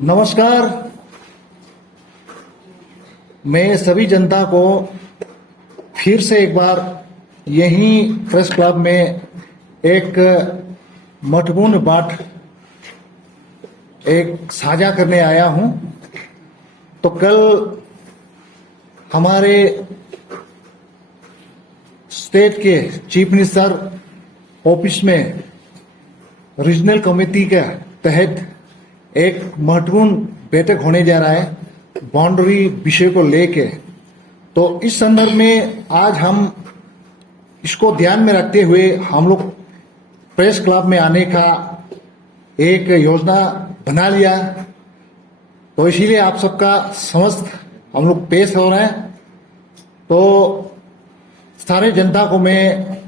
नमस्कार। मैं सभी जनता को फिर से एक बार यहीं प्रेस क्लब में एक महत्वपूर्ण बात एक साझा करने आया हूं। तो कल हमारे स्टेट के चीफ मिनिस्टर ऑफिस में रीजनल कमेटी के तहत एक महत्वपूर्ण बैठक होने जा रहा है बाउंड्री विषय को लेके। तो इस संदर्भ में आज हम इसको ध्यान में रखते हुए हम लोग प्रेस क्लब में आने का एक योजना बना लिया। तो इसीलिए आप सबका समस्त हम लोग पेश हो रहे हैं। तो सारे जनता को मैं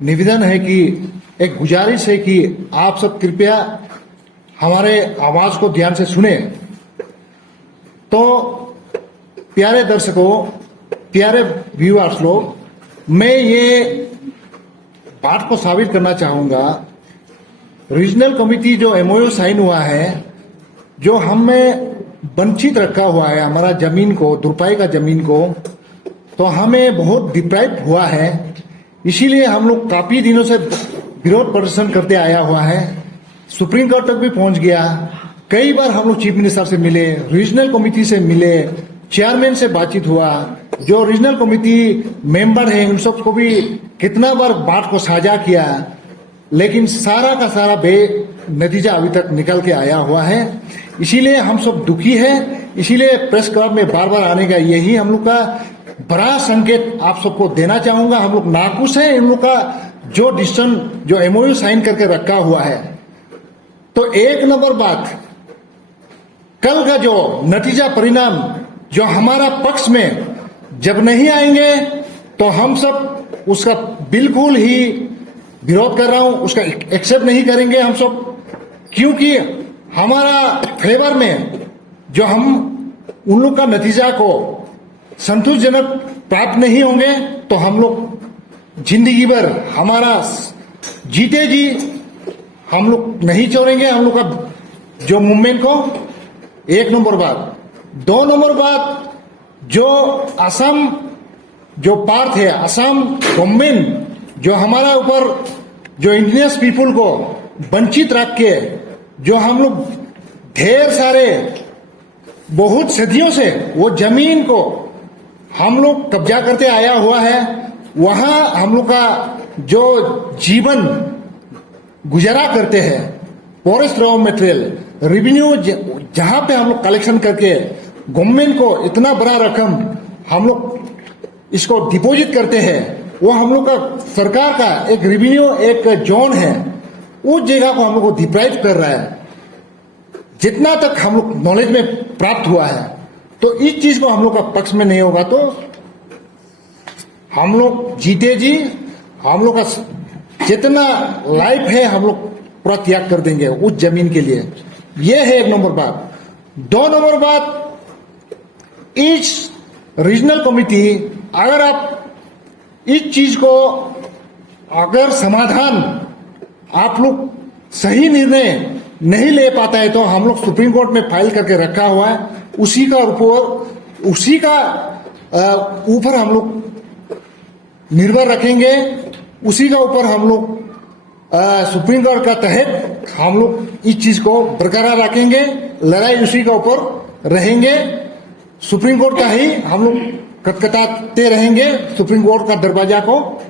निवेदन है कि एक गुजारिश है कि आप सब कृपया हमारे आवाज को ध्यान से सुने। तो प्यारे दर्शकों, प्यारे व्यूअर्स लोग, मैं ये बात को साबित करना चाहूंगा, रीजनल कमेटी जो एमओयू साइन हुआ है, जो हमें वंचित रखा हुआ है हमारा जमीन को, दुरुपयोग का जमीन को, तो हमें बहुत डिप्राइव हुआ है। इसीलिए हम लोग काफी दिनों से विरोध प्रदर्शन करते आया हुआ है। सुप्रीम कोर्ट तक भी पहुंच गया। कई बार हम लोग चीफ मिनिस्टर से मिले, रीजनल कमेटी से मिले, चेयरमैन से बातचीत हुआ, जो रीजनल कमेटी मेंबर हैं उन सबको भी कितना बार बात को साझा किया, लेकिन सारा का सारा नतीजा अभी तक निकल के आया हुआ है। इसीलिए हम सब दुखी है। इसीलिए प्रेस क्लब में बार बार आने का यही हम लोग का बड़ा संकेत आप सबको देना चाहूंगा। हम लोग नाखुश है इन लोग का जो डिसीजन, जो एमओयू साइन करके रखा हुआ है। तो एक नंबर बात, कल का जो नतीजा परिणाम जो हमारा पक्ष में जब नहीं आएंगे तो हम सब उसका बिल्कुल ही विरोध कर रहा हूं, उसका एक्सेप्ट नहीं करेंगे हम सब। क्योंकि हमारा फेवर में जो हम उन लोग का नतीजा को संतोषजनक प्राप्त नहीं होंगे तो हम लोग जिंदगी भर हमारा जीते जी हम लोग नहीं छोड़ेंगे हम लोग का जो मूवमेंट को। एक नंबर बात। दो नंबर बात, जो असम जो पार्ट है, असम गवर्नमेंट जो हमारा ऊपर जो इंडियन पीपुल को वंचित रख के जो हम लोग ढेर सारे बहुत सदियों से वो जमीन को हम लोग कब्जा करते आया हुआ है, वहां हम लोग का जो जीवन गुजारा करते हैं, फॉरेस्ट रॉ मटेरियल रेवेन्यू जहां पे हम लोग कलेक्शन करके गवर्नमेंट को इतना बड़ा रकम हम लोग इसको डिपॉजिट करते हैं, वो हम लोग का सरकार का एक रेवेन्यू एक जोन है, उस जगह को हम लोग को डिप्राइव कर रहा है। जितना तक हम लोग नॉलेज में प्राप्त हुआ है, तो इस चीज को हम लोग का पक्ष में नहीं होगा तो हम लोग जीते जी हम लोग का जितना लाइफ है हम लोग पूरा त्याग कर देंगे उस जमीन के लिए। यह है एक नंबर बात। दो नंबर बात, इस रीजनल कमेटी अगर आप इस चीज को अगर समाधान आप लोग सही निर्णय नहीं ले पाता है तो हम लोग सुप्रीम कोर्ट में फाइल करके रखा हुआ है, उसी का ऊपर हम लोग निर्भर रखेंगे, उसी का ऊपर हम लोग सुप्रीम कोर्ट का तहत हम लोग इस चीज को बरकरार रखेंगे, लड़ाई उसी का ऊपर रहेंगे। सुप्रीम कोर्ट का ही हम लोग कटकटाते रहेंगे, सुप्रीम कोर्ट का दरवाजा को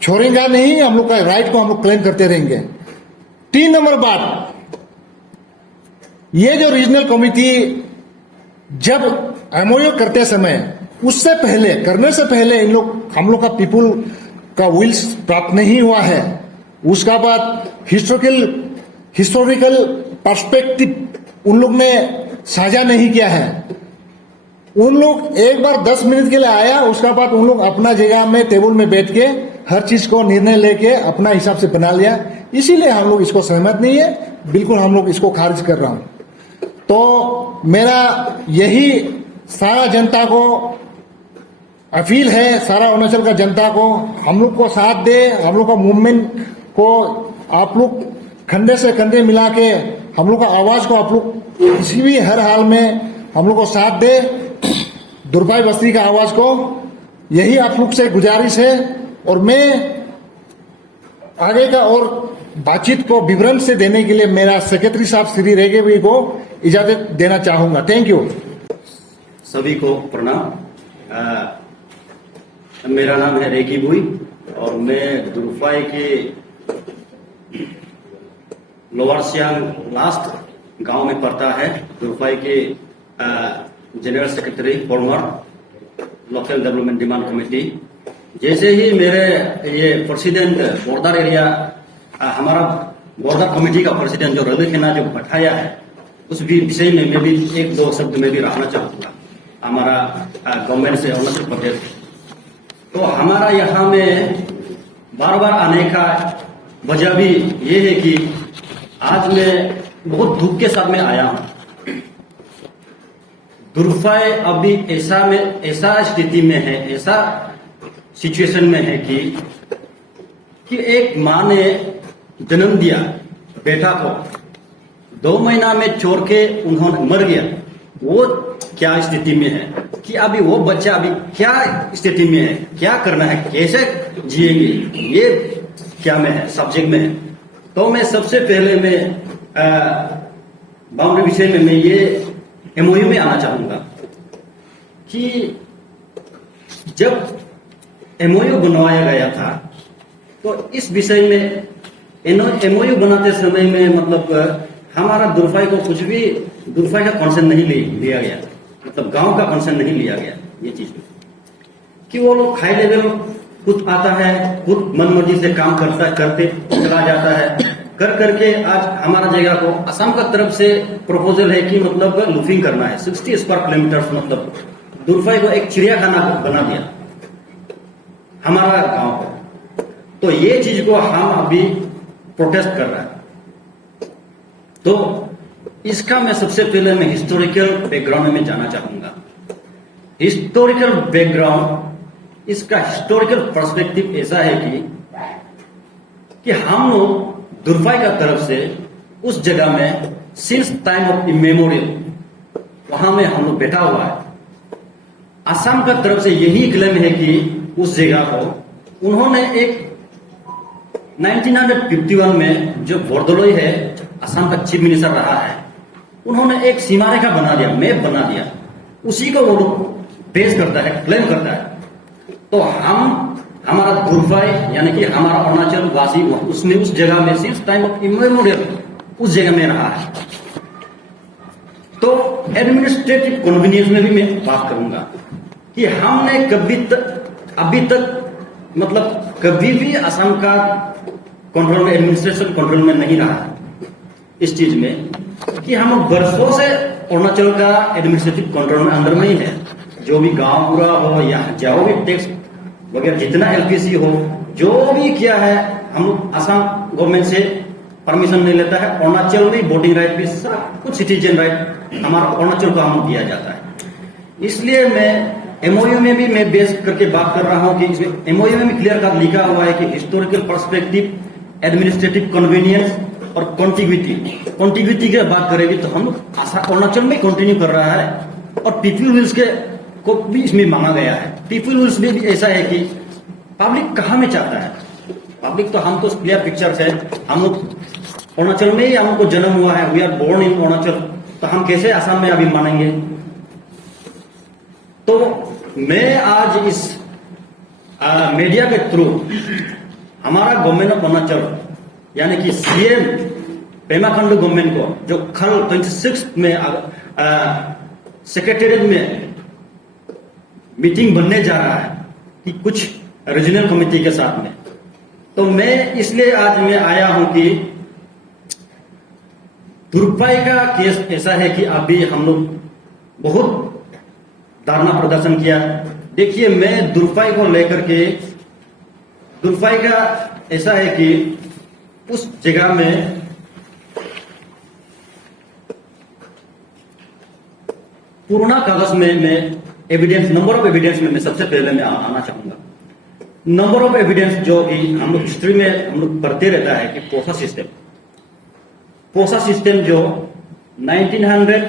छोड़ेंगे नहीं, हम लोग का राइट को हम लोग क्लेम करते रहेंगे। तीन नंबर बात, ये जो रीजनल कमेटी जब एमओयू करते समय उससे पहले करने से पहले इन लोग हम लोग का पीपुल का विल्स प्राप्त नहीं हुआ है, उसका बाद हिस्टोरिकल पर्सपेक्टिव उन लोग ने साझा नहीं किया है। उन लोग एक बार 10 मिनट के लिए आया, उसका बाद उन लोग अपना जगह में टेबल में बैठ के हर चीज को निर्णय लेके अपना हिसाब से बना लिया। इसीलिए हम लोग इसको सहमत नहीं है, बिल्कुल हम लोग इसको खारिज कर रहा हूं। तो मेरा यही सारा जनता को अपील है, सारा अरुणाचल का जनता को हम लोग को साथ दे, हम लोग का मूवमेंट को आप लोग कंधे से कंधे मिला के हम लोग का आवाज को आप लोग किसी भी हर हाल में हम लोग को साथ दे। दुर्भाई बस्ती का आवाज को यही आप लोग से गुजारिश है। और मैं आगे का और बातचीत को विवरण से देने के लिए मेरा सेक्रेटरी साहब श्री रेगे भाई को इजाजत देना चाहूंगा। Thank you. सभी को प्रणाम। मेरा नाम है रेगी बुई और मैं दुर्फाई के लोअर सियांग लास्ट गांव में पड़ता है। दुर्फाई के general secretary farmer local development demand committee. जैसे ही मेरे ये प्रेसिडेंट बॉर्डर एरिया हमारा बॉर्डर कमेटी का प्रेसिडेंट जो रवि खन्ना जो बैठाया है, उस भी विषय में मैं भी एक दो शब्द में भी रखना चाहूंगा। हमारा गवर्नमेंट से अरुणाचल प्रदेश, तो हमारा यहाँ में बार बार आने का वजह भी ये है कि आज मैं बहुत दुख के साथ में आया हूँ। दुर्फाई अभी ऐसा स्थिति में है, ऐसा सिचुएशन में है कि एक माँ ने जन्म दिया बेटा को, 2 महीना में छोड़ के उन्होंने मर गया। वो क्या स्थिति में है कि अभी वो बच्चा अभी क्या स्थिति में है, क्या करना है, कैसे जिएंगे, ये क्या में है, सब्जेक्ट में है। तो मैं सबसे पहले बाउंड्री विषय में मैं ये एमओयू में आना चाहूंगा कि जब एमओयू बनवाया गया था तो इस विषय में एमओयू बनाते समय में मतलब हमारा दुर्फाई को कुछ भी दुर्फाई का कंसर्न नहीं लिया गया, मतलब गांव का कंसर्न नहीं लिया गया। ये चीज में कि वो लोग हाई लेवल खुद आता है, खुद मनमर्जी से काम करते चला जाता है, कर करके आज हमारा जगह को असम का तरफ से प्रपोजल है कि मतलब लूफिंग करना है 60 स्क्वायर किलोमीटर, मतलब दुर्फाई को एक चिड़ियाखाना बना दिया हमारा गांव को। तो ये चीज को हम अभी प्रोटेस्ट कर रहे हैं। तो इसका मैं सबसे पहले मैं हिस्टोरिकल बैकग्राउंड में जाना चाहूंगा। हिस्टोरिकल बैकग्राउंड, इसका हिस्टोरिकल पर्सपेक्टिव ऐसा है कि हम लोग दुर्फाई का तरफ से उस जगह में सिंस टाइम ऑफ इमेमोरियल वहां में हम लोग बैठा हुआ है। असम का तरफ से यही क्लेम है कि उस जगह को उन्होंने एक 1951 में जो बोर्दोलोई है, असम का चीफ मिनिस्टर रहा है, उन्होंने एक सीमा रेखा बना दिया, मैप बना दिया, उसी को वो पेश करता है, क्लेम करता है। तो हमारा दुर्फाई यानी कि हमारा अरुणाचल वासी उसने उस जगह में सिंस टाइम ऑफ इमेमोरियल उस जगह में रहा है। तो एडमिनिस्ट्रेटिव कन्वीनियंस में भी मैं बात करूंगा कि हमने अभी तक मतलब कभी भी असम का कंट्रोल में, एडमिनिस्ट्रेशन कंट्रोल में नहीं रहा इस चीज में कि हम बरसों से अरुणाचल का एडमिनिस्ट्रेटिव कंट्रोल में अंदर में ही है। जो भी गांव पूरा हो या जो भी टैक्स वगैरह जितना एलपीसी हो, जो भी किया है, हम असम गवर्नमेंट से परमिशन नहीं लेता है। अरुणाचल में वोटिंग राइट भी सब कुछ सिटीजन राइट हमारा अरुणाचल को हम दिया जाता है। इसलिए मैं एमओयू में भी मैं बेस करके बात कर रहा हूं कि इसमें एमओयू में भी क्लियर कट लिखा हुआ है कि हिस्टोरिकल पर्सपेक्टिव, एडमिनिस्ट्रेटिव कन्वीनियंस और कॉन्टिग्यूटी की बात करेंगे तो हम अरुणाचल में कंटिन्यू कर रहा है। और पीपल विल्स के को भी इसमें मांगा गया है। पीपल विल्स में भी ऐसा है कि पब्लिक कहाँ में चाहता है, पब्लिक तो हम तो क्लियर पिक्चर्स है, हम लोग अरुणाचल में ही हमको जन्म हुआ है, we are born in Arunachal, तो हम कैसे असम में अभी मानेंगे। तो मैं आज इस मीडिया के थ्रू हमारा गवर्नमेंट ऑफ अरुणाचल यानी कि सीएम पेमा खांडू गवर्नमेंट को जो कल 26 में सेक्रेटेरिएट में मीटिंग बनने जा रहा है कि कुछ रीजनल कमेटी के साथ में, तो मैं इसलिए आज मैं आया हूं कि दुर्फाई का केस ऐसा है कि अभी हम लोग बहुत धरना प्रदर्शन किया। देखिए, मैं दुर्फाई को लेकर के, दुर्फाई का ऐसा है कि उस जगह में पूर्ण कागज में मैं एविडेंस, नंबर ऑफ एविडेंस में मैं सबसे पहले मैं आना चाहूंगा। नंबर ऑफ एविडेंस जो कि हम लोग हिस्ट्री में हम लोग पढ़ते रहता है कि पोसा सिस्टम, पोसा सिस्टम जो 1940,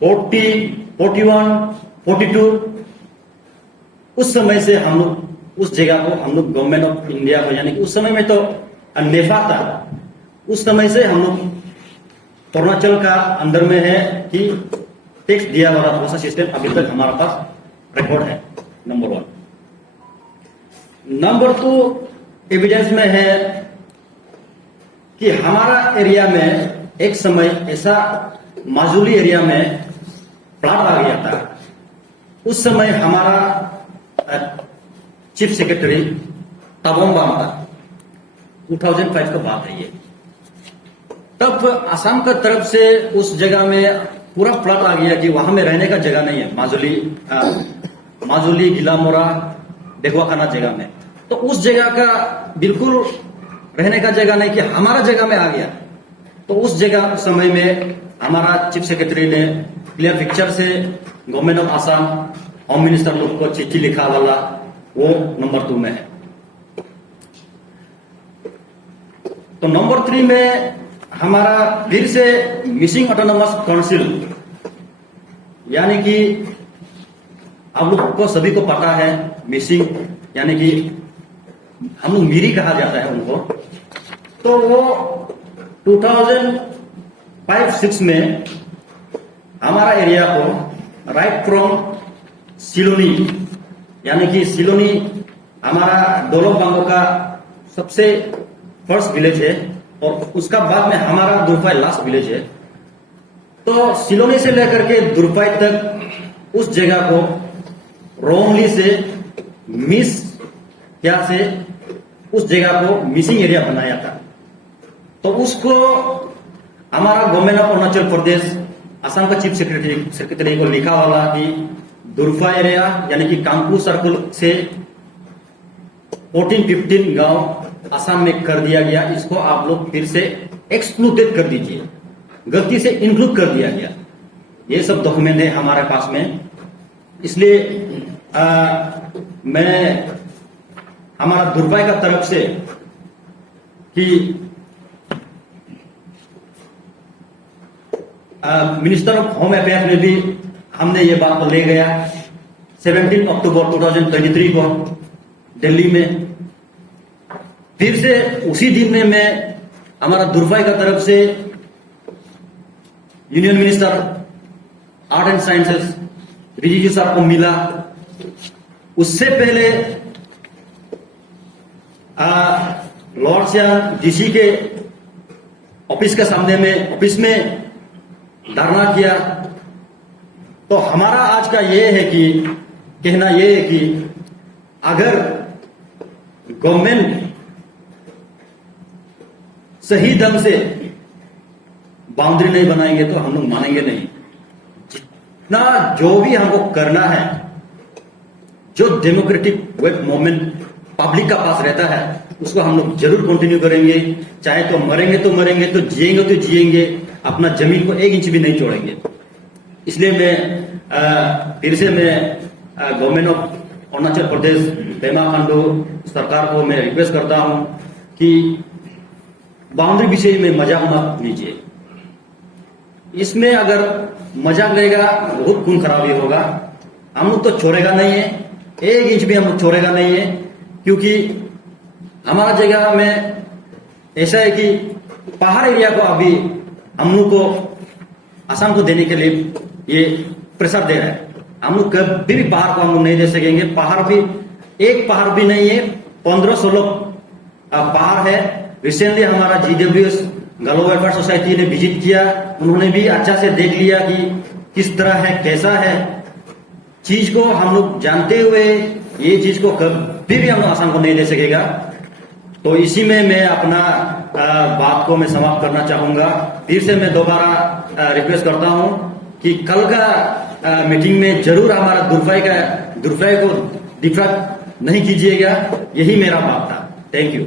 41, 42 उस समय से हम लोग उस जगह को हम लोग गवर्नमेंट ऑफ इंडिया को, यानी कि उस समय में तो नेफा था, उस समय से हम लोग अरुणाचल का अंदर में है कि टैक्स दिया वाला पोसा सिस्टम अभी तक हमारे पास रिकॉर्ड है। नंबर 1। नंबर 2 एविडेंस में है कि हमारा एरिया में एक समय ऐसा माजुली एरिया में फ्लड आ गया था। उस समय हमारा चीफ सेक्रेटरी तबोंग बाम था। 2005 का बात है ये। तब असम का तरफ से उस जगह में पूरा फ्लड आ गया कि वहां में रहने का जगह नहीं है। माजुली गिलामोरा डेगवाखाना जगह में, तो उस जगह का बिल्कुल रहने का जगह नहीं कि हमारा जगह में आ गया। तो उस जगह समय में हमारा चीफ सेक्रेटरी ने क्लियर पिक्चर से government of Assam, home minister लोग को चिट्ठी लिखा वाला, वो नंबर 2 में है। तो नंबर 3 में हमारा फिर से मिसिंग ऑटोनोमस काउंसिल, यानी कि आप लोग को सभी को पता है मिसिंग यानी कि हम लोग मिरी कहा जाता है उनको। तो वो 2005-6 में हमारा एरिया को राइट फ्रॉम सिलोनी, यानी कि सिलोनी हमारा डोलोक बांगो का सबसे फर्स्ट विलेज है और उसका बाद में हमारा दुर्फाई लास्ट विलेज है। तो सिलोनी से लेकर के दुर्फाई तक उस जगह को रॉन्गली से मिस क्या से उस जगह को मिसिंग एरिया बनाया था। तो उसको हमारा गवर्नमेंट ऑफ अरुणाचल प्रदेश असम का चीफ सेक्रेटरी को लिखा वाला कि दुर्फा एरिया यानी कि कांकू सर्कल से 14-15 गांव असम में कर दिया गया, इसको आप लोग फिर से एक्सक्लूडेड कर दीजिए, गलती से इंक्लूड कर दिया गया। ये सब डॉक्यूमेंट है हमारे पास में। इसलिए मैं हमारा दुर्फाई का तरफ से कि मिनिस्टर ऑफ होम अफेयर्स में भी हमने ये बात को ले गया 17 अक्टूबर 2023 को दिल्ली में। फिर से उसी दिन में मैं हमारा दुर्फाई का तरफ से union minister art and sciences Rijiju साहब को मिला। उससे पहले लॉर्ड सियान डीसी के ऑफिस के सामने में ऑफिस में धरना किया। तो हमारा आज का ये है कि कहना ये है कि अगर गवर्नमेंट सही ढंग से बाउंड्री नहीं बनाएंगे तो हम लोग मानेंगे नहीं। जितना जो भी हमको करना है, जो डेमोक्रेटिक वेब मूवमेंट पब्लिक का पास रहता है, उसको हम लोग जरूर कंटिन्यू करेंगे। चाहे तो मरेंगे तो मरेंगे, तो जिएंगे तो जिएंगे, अपना जमीन को 1 इंच भी नहीं छोड़ेंगे। इसलिए मैं फिर से मैं गवर्नमेंट ऑफ अरुणाचल प्रदेश पेमा खांडू सरकार को मैं रिक्वेस्ट करता हूं कि बाउंड्री विषय में मजाक मत लीजिए। इसमें अगर मजाक लेगा बहुत खून खराबी होगा। हम लोग तो छोड़ेगा नहीं है, 1 इंच भी हम लोग छोड़ेगा नहीं है, क्योंकि हमारा जगह में ऐसा है कि पहाड़ एरिया को अभी हम लोग को असम को देने के लिए ये प्रेशर दे रहा है। हम लोग कभी भी पहाड़ को हम लोग नहीं दे सकेंगे। पहाड़ भी एक पहाड़ भी नहीं है, 15-16 पहाड़ है। रिसेंटली हमारा GWS गलो वेलफेयर सोसाइटी ने विजिट किया, उन्होंने भी अच्छा से देख लिया कि किस तरह है, कैसा है। चीज को हम लोग जानते हुए ये चीज को कभी भी हम लोग असम को नहीं दे सकेगा। तो इसी में मैं अपना बात को मैं समाप्त करना चाहूंगा। फिर से मैं दोबारा रिक्वेस्ट करता हूं कि कल का मीटिंग में जरूर हमारा दुर्फाई को डिफरेक्ट नहीं कीजिएगा। यही मेरा बात था। Thank you.